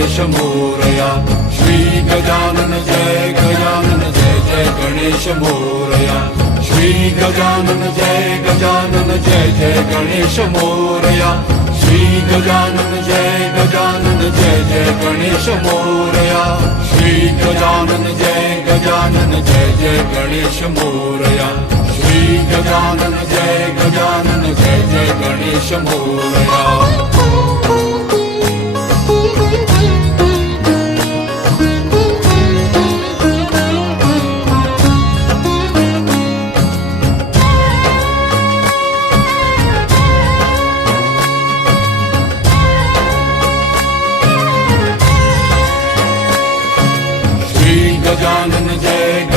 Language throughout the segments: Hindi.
गणेश मोरया। श्री गजानन जय जय गणेश मोरया। श्री गजानन जय जय गणेश मोरया। श्री गजानन जय जय गणेश मोरया। श्री गजानन जय जय गणेश मोरया। श्री गजानन जय जय गणेश मोरया।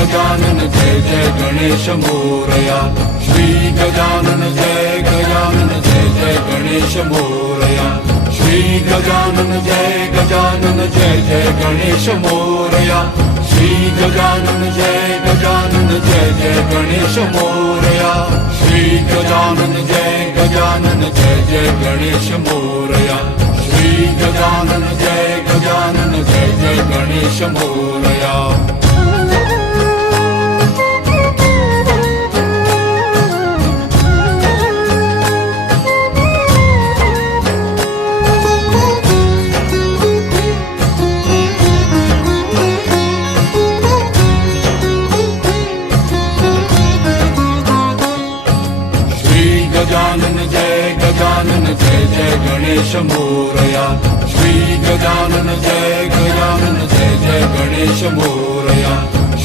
गजानन जय जय गणेश मोरया। श्री गजानन जय जय गणेश मोरया। श्री गजानन जय जय गणेश मोरया। श्री गजानन जय जय गणेश मोरया। श्री गजानन जय जय गणेश मोरया। श्री गजानन जय जय गणेश मोरया। गजानन जय जय गणेश मोरया। श्री गजानन जय जय गणेश मोरया। श्री गजानन जय जय गणेश मोरया।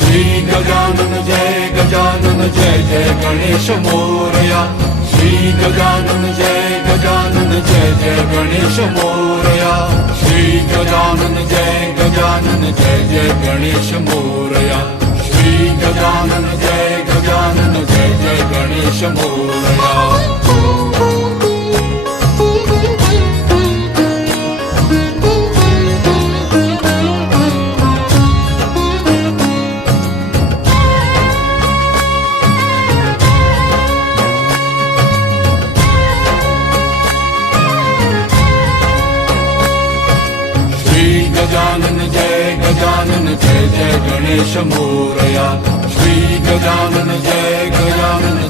श्री गजानन जय जय गणेश मोरया। श्री गजानन जय जय गणेश मोरया। श्री गजानन जय जय गणेश मोरया। गजानन जय जय गणेश मोरया। श्री गजानन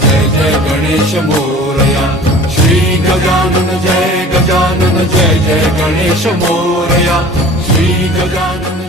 जय जय गणेश मोरया। श्री गजानन जय जय गणेश मोरया। श्री गजानन